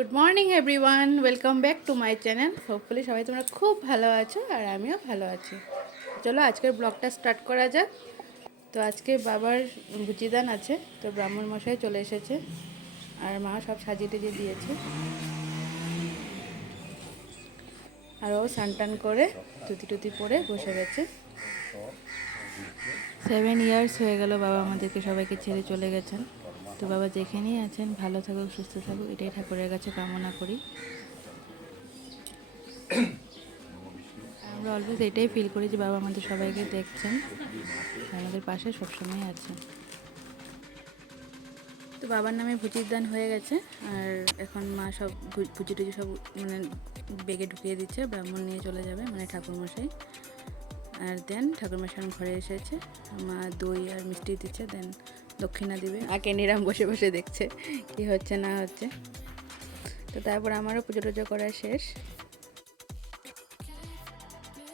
Good morning everyone, welcome back to my channel. Hopefully সবাই তোমরা খুব ভালো আছো আর আমিও ভালো আছি। চলো আজকের ব্লগটা স্টার্ট করা যাক। তো আজকে বাবার ভুচিদান আছে, তো ব্রাহ্মণ মশাই চলে এসেছে আর মা সব সাজিয়ে টাজিয়ে দিয়েছে। আর ও স্নান করে ধুতি টুতি পরে বসে গেছে। 7 ইয়ার্স হয়ে গেল বাবা আমাদেরকে সবাইকে ছেড়ে চলে গেছেন। তো বাবা যেখানেই আছেন ভালো থাকুক, সুস্থ থাকুক, এটাই ঠাকুরের কাছে কামনা করি। আমরা অলওয়েজ এটাই ফিল করি যে বাবা আমাদের সবাইকে দেখছেন, আমাদের পাশে সবসময় আছেন। তো বাবার নামে ভুচির দান হয়ে গেছে আর এখন মা সব ভুচি টুচি সব মানে বেগে ঢুকিয়ে দিচ্ছে, ব্রাহ্মণ নিয়ে চলে যাবে মানে ঠাকুরমশাই। আর দেন ঠাকুরমশাই ঘরে এসেছে, মা দই আর মিষ্টি দিচ্ছে, দেন দক্ষিণা দিবে। আর কেনিরাম বসে বসে দেখছে কি হচ্ছে না হচ্ছে। তো তারপর আমারও পুজো টুজো করা শেষ,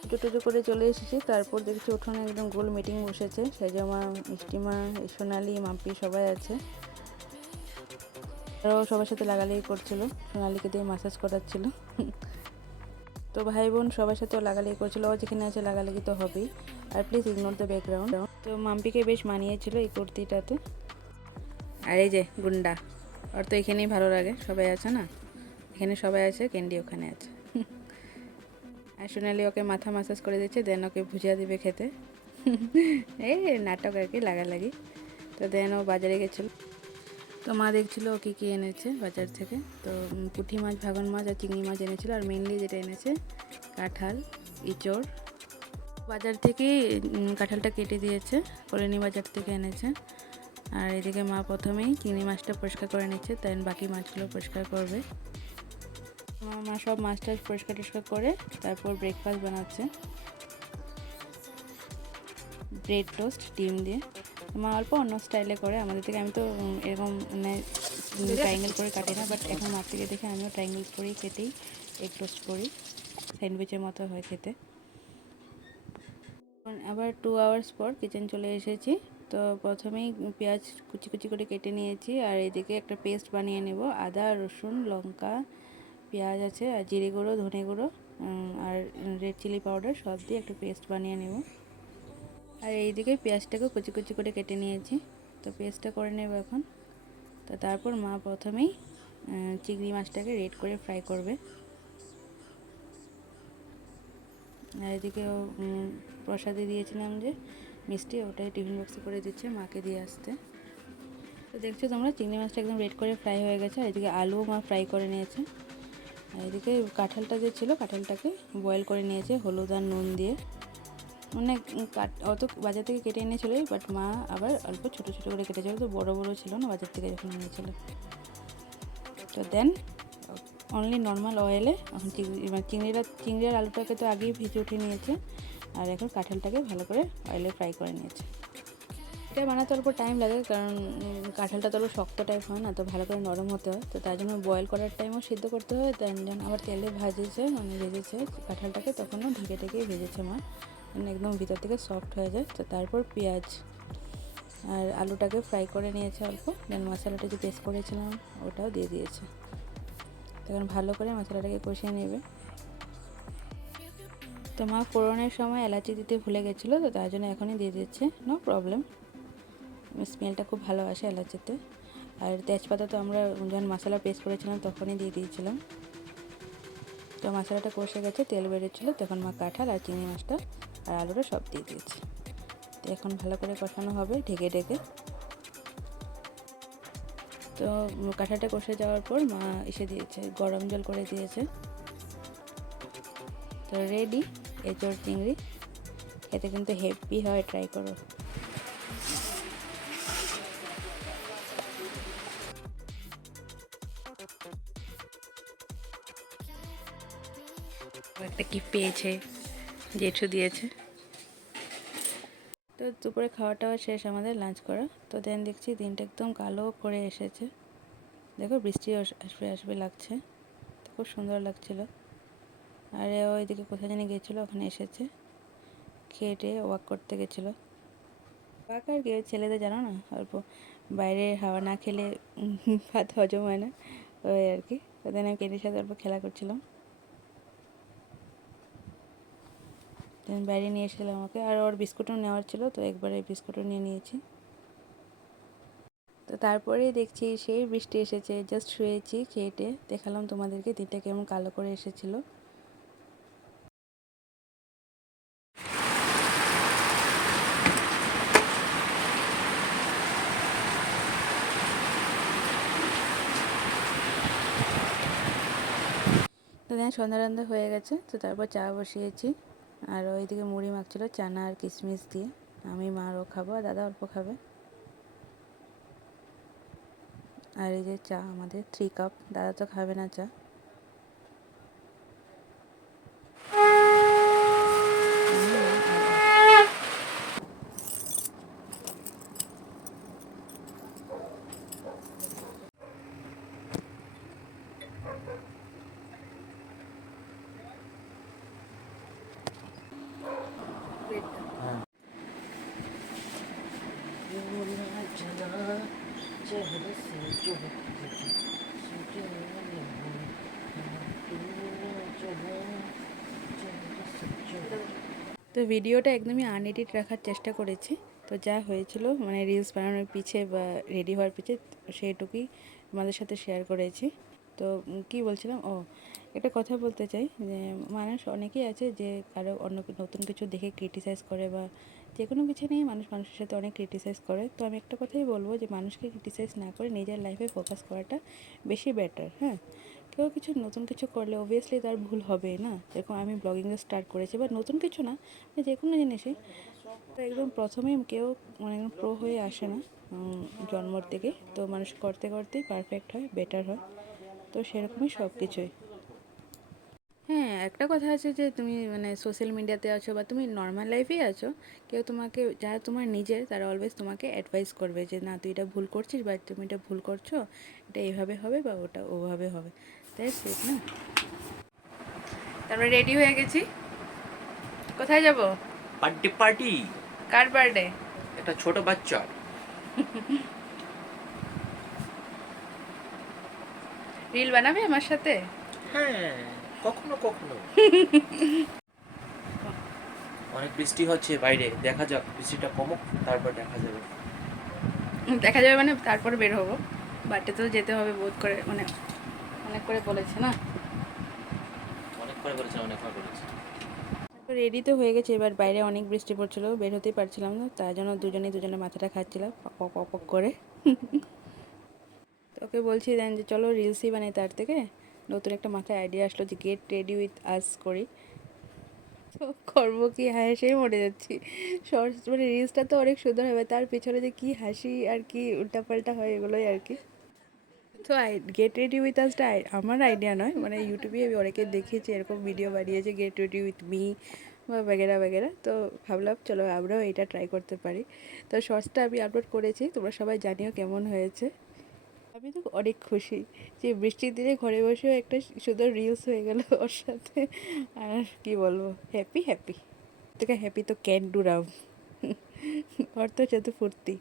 পুজো টুজো করে চলে এসেছি। তারপর দেখছি উঠোনে একদম গোল মিটিং বসেছে, সেজমা, মিষ্টিমা, সোনালি, মাম্পি সবাই আছে। আরও সবার সাথে লাগালাগি করছিল, সোনালিকে দিয়ে ম্যাসাজ করাচ্ছিল। তো ভাই বোন সবার সাথেও লাগালাগি করছিল, ও যেখানে আছে লাগালাগি তো হবেই। আর প্লিজ ইগনোর দ্য ব্যাকগ্রাউন্ড। তো মাম্পিকে বেশ মানিয়েছিল এই কুর্তিটাতে। আর এই যে গুন্ডা, ওর তো এখানেই ভালো লাগে, সবাই আছে না, এখানে সবাই আছে, ক্যান্ডি ওখানে আছে। আর সোনালি ওকে মাথা ম্যাসাজ করে দিচ্ছে, দেন ওকে ভুজিয়া দিবে খেতে। এই নাটক আর কি, লাগালাগি। তো দেন ও বাজারে গেছিলো, তো মা দেখছিল ও কী কী এনেছে বাজার থেকে। তো পুঁটি মাছ, ভাঙন মাছ আর চিংড়ি মাছ এনেছিল। আর মেনলি যেটা এনেছে কাঁঠাল, ইঁচড়। বাজার থেকেই কাঁঠালটা কেটে দিয়েছে, কলোনি বাজার থেকে এনেছে। আর এদিকে মা প্রথমেই চিংড়ি মাছটা পরিষ্কার করে নিচ্ছে, দেন বাকি মাছগুলো পরিষ্কার করবে। মা সব মাছটা পরিষ্কার টরিষ্কার করে তারপর ব্রেকফাস্ট বানাচ্ছে, ব্রেড টোস্ট ডিম দিয়ে। মা অল্প অন্য স্টাইলে করে আমাদের থেকে, আমি তো এরকম মানে ট্রাইঙ্গেল করে কাটি না, বাট এখন মার থেকে দেখে আমিও ট্রাইঙ্গেল করেই কেটেই এগ টোস্ট করি, স্যান্ডউইচের মতো হয় খেতে। আবার 2 আওয়ার্স পর কিচেন চলে এসেছি। তো প্রথমেই পেঁয়াজ কুচি কুচি করে কেটে নিয়েছি, আর এদিকে একটা পেস্ট বানিয়ে নেব। আদা, রসুন, লঙ্কা, পেঁয়াজ আছে, আর জিরে গুঁড়ো, ধনে গুঁড়ো আর রেড চিলি পাউডার সব দিয়ে একটা পেস্ট বানিয়ে নেব। আর এইদিকে পেঁয়াজটাকে কুচি কুচি করে কেটে নিয়েছি, তো পেস্টটা করে নেব এখন। তো তারপর মা প্রথমেই চিংড়ি মাছটাকে রেড করে ফ্রাই করবে। আর এদিকে প্রসাদে দিয়েছিলাম যে মিষ্টি, ওটাই টিফিন বক্সে করে দিচ্ছে মাকে দিয়ে আসতে। তো দেখছো তোমরা, চিংড়ি মাছটা একদম রেড করে ফ্রাই হয়ে গেছে। আর এদিকে আলুও মা ফ্রাই করে নিয়েছে। আর এদিকে কাঁঠালটা যে ছিল, কাঁঠালটাকে বয়েল করে নিয়েছে হলুদ আর নুন দিয়ে। মানে অত বাজার থেকে কেটে এনেছিল, বাট মা আবার অল্প ছোটো ছোটো করে কেটেছিল, তো বড়ো বড়ো ছিল না বাজার থেকে যখন এনেছিল। তো দেন অনলি নর্মাল অয়েলে এখন চিংড়ি আর আলুটাকে তো আগেই ভেজে উঠে নিয়েছে, আর এখন কাঁঠালটাকে ভালো করে অয়েলে ফ্রাই করে নিয়েছে। এটা বানাতে অল্প টাইম লাগে, কারণ কাঁঠালটা তো শক্ত টাইপ হয় না, তো ভালো করে নরম হতে হয়। তো তার জন্য বয়েল করার টাইমও সিদ্ধ করতে হয়, দেন আবার তেলে ভেজেছে কাঁঠালটাকে, তখনও ঢেকে ঢেকেই ভেজেছে মা, একদম ভিতর থেকে সফট হয়ে যায়। তো তারপর পেঁয়াজ আর আলুটাকে ফ্রাই করে নিয়েছে অল্প, দেন মশলাটা যে পেস্ট করেছিলাম ওটাও দিয়ে দিয়েছে। তখন ভালো করে মশলাটাকে কষিয়ে নেবে। তো মা ফোড়নের সময় এলাচি দিতে ভুলে গেছিলো, তো তার জন্য এখনই দিয়ে দিচ্ছে, নো প্রবলেম। স্মেলটা খুব ভালো আসে এলাচিতে। আর তেজপাতা তো আমরা যখন মশলা পেস্ট করেছিলাম তখনই দিয়ে দিয়েছিলাম। তো মশলাটা কষে গেছে, তেল বেরোচ্ছিলো, তখন মা কাঁঠাল আর চিংড়ি মাছটা আর আলুটা সব দিয়ে দিয়েছে। তো এখন ভালো করে কষানো হবে ঢেকে ঢেকে। তো কাঁঠালটা কষে যাওয়ার পর মা এসে দিয়েছে, গরম জল করে দিয়েছে। তো রেডি এঁচোড় চিংড়ি, খেতে কিন্তু হেভি হয়, ট্রাই করো। একটা গিফট পেয়েছে, জেঠু দিয়েছে। তো দুপুরে খাওয়া টাওয়া শেষ আমাদের, লাঞ্চ করা। তো দেন দেখছি দিনটা একদম কালো করে এসেছে, দেখো বৃষ্টি আসবে আসবে লাগছে, খুব সুন্দর লাগছিল। আর ওইদিকে কোথায় জানি গেছিলো, ওখানে এসেছে, খেয়ে ওয়াক করতে গেছিলো। ওয়াক আর কি, ছেলেদের জানো না, অল্প বাইরের হাওয়া না খেলে ভাত হজম হয় না, ওই আর কি। তাদের আমি কেটির সাথে অল্প খেলা করছিলাম। দেন বাইরে নিয়ে এসেছিলাম আমাকে, আর ওর বিস্কুটও নেওয়ার ছিল, তো একবারে বিস্কুটও নিয়ে নিয়েছি। তো তারপরেই দেখছি সেই বৃষ্টি এসেছে। জাস্ট শুয়েছি, খেয়েটে দেখালাম তোমাদেরকে দিনটা কেমন কালো করে এসেছিলো। তো দেখেন সন্ধ্যা রান্না হয়ে গেছে, তো তারপর চা বসিয়েছি। আর ওইদিকে মুড়ি মাখছিল চানা আর কিশমিশ দিয়ে। আমি মা আরও খাবো, আর দাদা অল্প খাবে। আর এই যে চা আমাদের 3 কাপ, দাদা তো খাবে না চা। তো ভিডিওটা একদমই আনএডিট রাখার চেষ্টা করেছি। তো যা হয়েছিল মানে রিলস বানানোর পিছে বা রেডি হওয়ার পিছে সেইটুকুই আমাদের সাথে শেয়ার করেছি। তো কি বলছিলাম, একটা কথা বলতে চাই যে মানুষ অনেকেই আছে যে কারো অন্য নতুন কিছু দেখে ক্রিটিসাইজ করে, বা যে কোনো কিছু নিয়ে মানুষ মানুষের সাথে অনেক ক্রিটিসাইজ করে। তো আমি একটা কথাই বলবো যে মানুষকে ক্রিটিসাইজ না করে নিজের লাইফে ফোকাস করাটা বেশি বেটার। হ্যাঁ, কেউ কিছু নতুন কিছু করলে অবভিয়াসলি তার ভুল হবে না। যেরকম আমি ব্লগিংয়ে স্টার্ট করেছি, বা নতুন কিছু না, যে কোনো জিনিসই একদম প্রথমেই কেউ মানে একদম প্রো হয়ে আসে না জন্মর থেকে। তো মানুষ করতে করতেই পারফেক্ট হয়, বেটার হয়। তো সেরকমই সব কিছুই। হ্যাঁ, একটা কথা আছে যে তুমি মানে সোশ্যাল মিডিয়াতে আছো বা তুমি নর্মাল লাইফেই আছো, কেউ তোমাকে, যারা তোমার নিজের, তারা অলওয়েজ তোমাকে অ্যাডভাইস করবে যে না তুই এটা ভুল করছিস, বা তুমি এটা ভুল করছো, এটা এইভাবে হবে বা ওটা ওভাবে হবে। তাই ঠিক না? তারপরে রেডি হয়ে গেছি। কোথায় যাব? Birthday party. কার বার্থডে? একটা ছোট বাচ্চা। রিল বানাবে আমার সাথে? হ্যাঁ, কখনো কখনো। অনেক বৃষ্টি হচ্ছে বাইরে, দেখা যাক বৃষ্টিটা কমুক, তারপর দেখা যাবে। দেখা যাবে মানে তারপর বের হবো। বার্থডে তো যেতে হবে বোধ করে, মানে অনেক করে বলেছে না। অনেক করে বলেছেন, অনেক করে বলেছেন। রেডি তো হয়ে গেছে, এবার বাইরে অনেক বৃষ্টি পড়ছিল, বের হতেই পারছিলাম না, তার জন্য দুজনে মাথাটা খাচ্ছিলাম পক পক পক করে। তো ওকে বলছি দেন যে চলো রিলসই বানাই, তার থেকে নতুন একটা মাথায় আইডিয়া আসলো যে গেট রেডি উইথ আস করি। তো করবো কি, হাসি মরে যাচ্ছি। শর্টস মানে রিলসটা তো অনেক সুন্দর হবে, তার পিছনে যে কি হাসি আর কি উল্টাপাল্টা হয় এগুলোই আর কি। তো গেট রেডি উইথ আসটা আমার আইডিয়া নয়, মানে ইউটিউবে আমি অনেকে দেখেছি এরকম ভিডিও বানিয়েছে গেট রেডি উইথ মি বা বগেরা বগেরা। তো ভাবলাম চলো আমরাও এটা ট্রাই করতে পারি। তো শর্টসটা আমি আপলোড করেছি, তোমরা সবাই জানিও কেমন হয়েছে। আমি তো অনেক খুশি যে বৃষ্টির দিনে ঘরে বসেও একটা সুন্দর রিলস হয়ে গেল ওর সাথে। আর কি বলবো, হ্যাপি হ্যাপি থেকে হ্যাপি তো ক্যান ডু রাম। ওর তো যত ফুর্তি।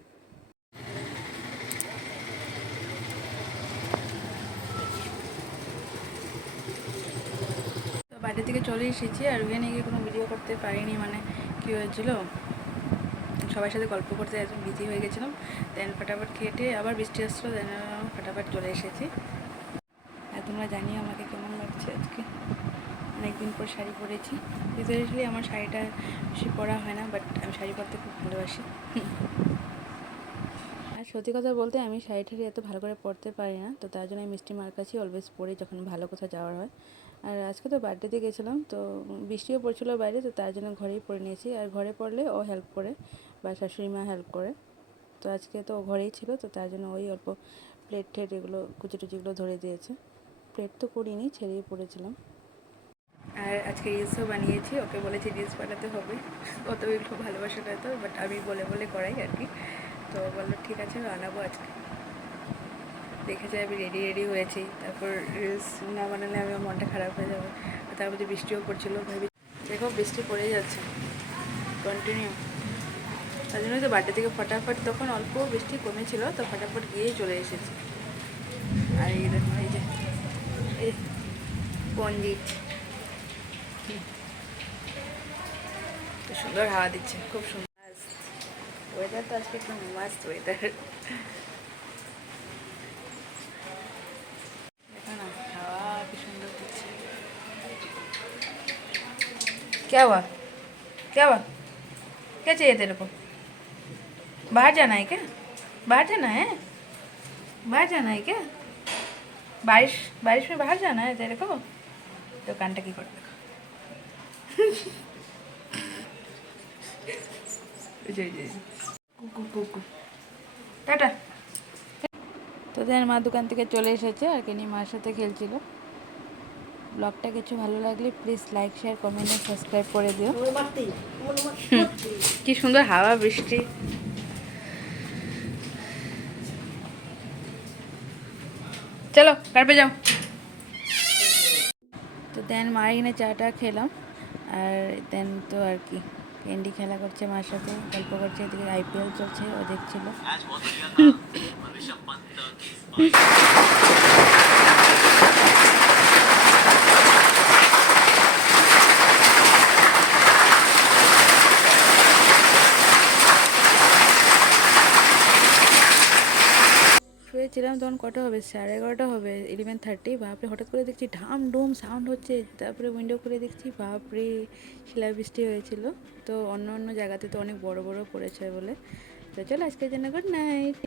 তো বাড়ি থেকে চলে এসেছি, আর ওখানে গিয়ে কোনো ভিডিও করতে পারিনি। মানে কী হয়েছিল, সবার সাথে গল্প করতে একদম বিজি হয়ে গেছিলাম। দেন ফটাফট খেটে আবার বৃষ্টি আসছিলো, দেন ফটাফট চলে এসেছি। আর তোমরা জানিও আমাকে কেমন লাগছে আজকে। অনেকদিন পর শাড়ি পরেছি। ইউজুয়ালি আমার শাড়িটা বেশি পরা হয় না, বাট আমি শাড়ি পরতে খুব ভালোবাসি। আর সত্যি কথা বলতে আমি শাড়ি ঠাড়ি এত ভালো করে পরতে পারি না, তো তার জন্য আমি মিষ্টি মার কাছেই অলওয়েজ পরি যখন ভালো কোথাও যাওয়ার হয়। আর আজকে তো বার্থডেতে গেছিলাম, তো বৃষ্টিও পড়ছিলো বাইরে, তো তার জন্য ঘরেই পরে নিয়েছি। আর ঘরে পড়লে ও হেল্প করে, বা শাশুড়ি মা হেল্প করে। তো আজকে তো ও ঘরেই ছিল, তো তার জন্য ওই অল্প প্লেট ঠেট এগুলো কুচি টুচিগুলো ধরে দিয়েছে। প্লেট তো করিনি, ছেড়েই পড়েছিলাম। আর আজকে রিলসও বানিয়েছি, ওকে বলেছি রিলস বানাতে হবে, অত এগুলো ভালোবাসা না তো, বাট আমি বলে বলে করাই আর কি। তো বললো ঠিক আছে বানাবো আজকে। দেখে যায় আমি রেডি রেডি হয়েছি, তারপর রিলস না বানালে আমার মনটা খারাপ হয়ে যাবে। আর তার মধ্যে বৃষ্টিও পড়ছিলো, ভেবে দেখো বৃষ্টি পড়েই যাচ্ছে কন্টিনিউ। তার জন্য তো বাড়ি থেকে ফটাফট, তখন অল্প বৃষ্টি কমেছিল, তো ফটাফট গিয়েই চলে এসেছি। আর এই দেখো পণ্ডিত সুন্দর হাওয়া দিচ্ছে, খুব সুন্দর ওয়েদার। তো আজকে একদম মাস্ট ওয়েদার। দেখো না হাওয়া কি সুন্দর দিচ্ছে। क्या हुआ क्या हुआ, क्या चाहिए तेरे को? बाहर जाना है क्या? बाहर जाना है? बाहर जाना है क्या? बारिश बारिश में बाहर जाना है तेरे को? तो कानटा की कर देखो। টাটা। তো দেন মা দোকান থেকে চলে এসেছে আর কিনি মার সাথে খেলছিল। ব্লগটা কিছু ভালো লাগলে প্লিজ লাইক শেয়ার কমেন্ট আর সাবস্ক্রাইব করে দিও। কি সুন্দর হাওয়া বৃষ্টি। চলো কার পে যাও। তো দেন মার এখানে চাটা খেলাম আর দেন তো আর কি ক্যান্ডি খেলা করছে মার সাথে, গল্প করছে, এদিকে আইপিএল চলছে ও দেখছিল। শুয়েছিলাম তখন কটা হবে, 11:30 হবে, 11:30। বাপরে হঠাৎ করে দেখছি ঢাম ডুম সাউন্ড হচ্ছে, তারপরে উইন্ডো খুলে দেখছি বাপরে শিলাবৃষ্টি হয়েছিল। তো অন্য অন্য জায়গাতে তো অনেক বড় বড় পড়েছে বলে। তো চলো আজকের জন্য গুড নাইট।